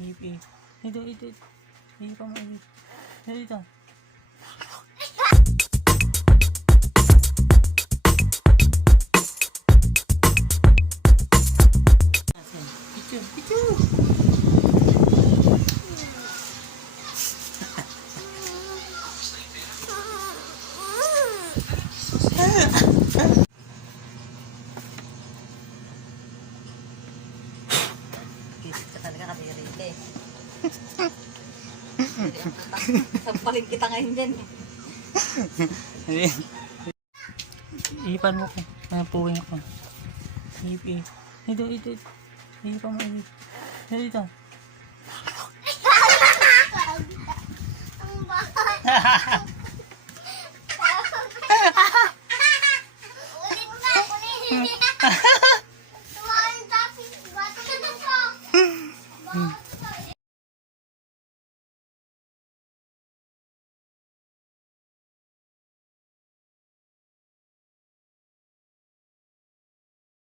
Ipi. Ito. Ipi pa mo. Dito. Pichu. Isip ka talaga kami rin eh. Sampalin kita ngayon dyan eh. Ipan mo ko. Napuwing ako. Ipi. Ito. Ipi pa mo. Dito. Ulit. Tumahan tapos bata na ko.